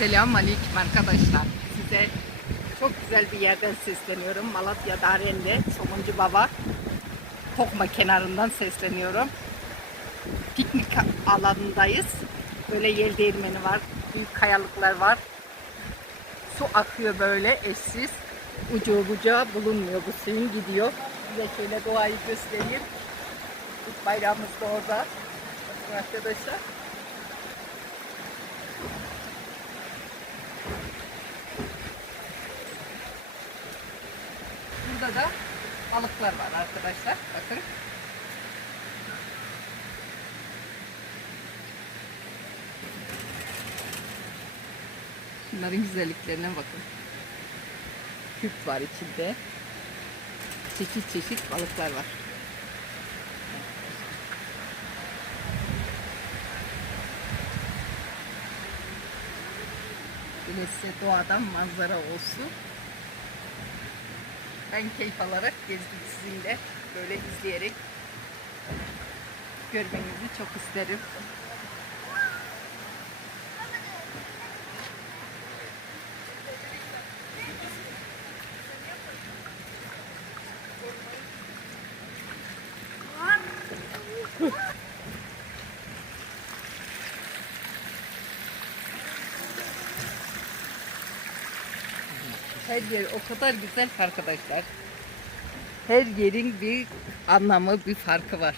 Selamun Aleyküm arkadaşlar. Size çok güzel bir yerden sesleniyorum. Malatya Darende, Somuncu Baba. Tokma kenarından sesleniyorum. Piknik alanındayız. Böyle yel değirmeni var. Büyük kayalıklar var. Su akıyor böyle eşsiz. Ucu bucağı bulunmuyor bu suyun gidiyor. Size şöyle doğayı göstereyim. Türk bayrağımız da orada. Arkadaşlar. Burada da balıklar var arkadaşlar. Bakın. Bunların güzelliklerine bakın. Küp var içinde. Çeşit çeşit balıklar var. Yine size doğadan manzara olsun. Ben keyif alarak gezdim sizinle. Böyle izleyerek görmenizi çok isterim. Her yer o kadar güzel arkadaşlar. Her yerin bir anlamı, bir farkı var.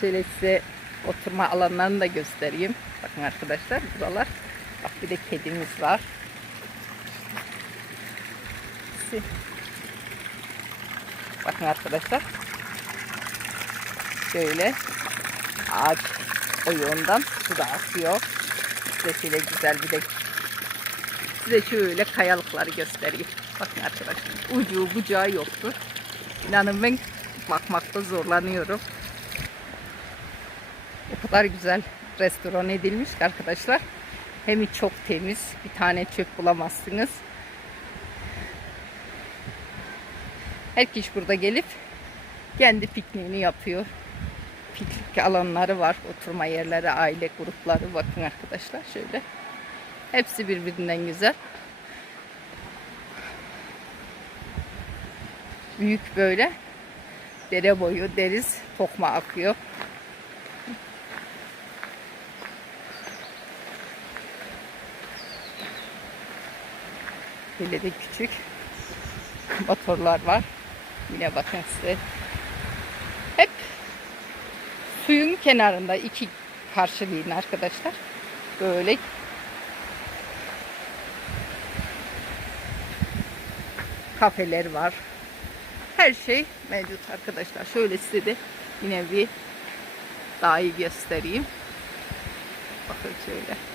Şöyle size oturma alanlarını da göstereyim. Bakın arkadaşlar buralar. Bak bir de kedimiz var. Bakın arkadaşlar. Şöyle ağaç oyuğundan su da akıyor. Size şöyle güzel bir de size şöyle kayalıkları göstereyim. Bakın arkadaşlar ucu bucağı yoktur. İnanın ben bakmakta zorlanıyorum. O kadar güzel restoran edilmiş ki arkadaşlar. Hem çok temiz. Bir tane çöp bulamazsınız. Herkes burada gelip kendi pikniğini yapıyor. Piknik alanları var. Oturma yerleri, aile grupları. Bakın arkadaşlar şöyle. Hepsi birbirinden güzel. Büyük böyle dere boyu deriz tokma akıyor. Böyle de küçük motorlar var. Yine bakın size. Hep suyun kenarında iki karşılayın arkadaşlar. Böyle kafeler var. Her şey mevcut arkadaşlar. Şöyle size de yine bir daha iyi göstereyim. Bakın şöyle.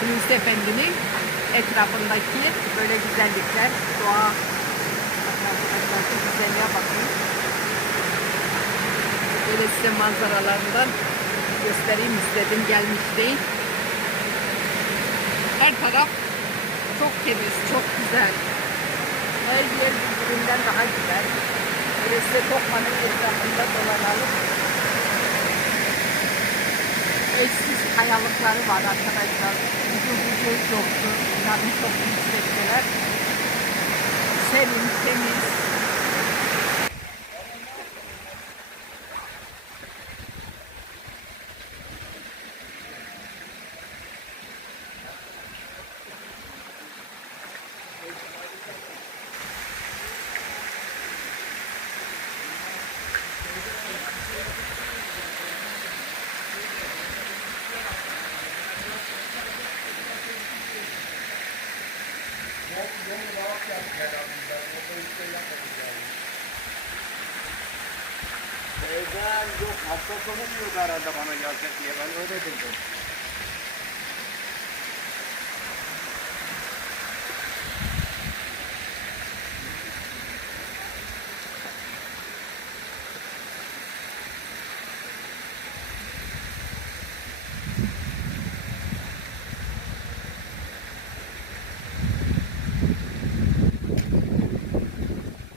Hulusi Efendi'nin etrafındaki böyle güzellikler, doğa. Güzelliğe bakın. Böyle size manzaralarından göstereyim istedim gelmiştim. Her taraf çok temiz, çok güzel. Her yer birbirinden daha güzel. Böyle size Tokman'ın etrafında dolanalım. Eşsiz kayalıkları var arkadaşlar. Ucuz ucuz yoktu. Yani çok yüksekteler. Serin, temiz. Teyzem yok hafta sonu diyordu herhalde bana gelecek diye ben öyle dedim.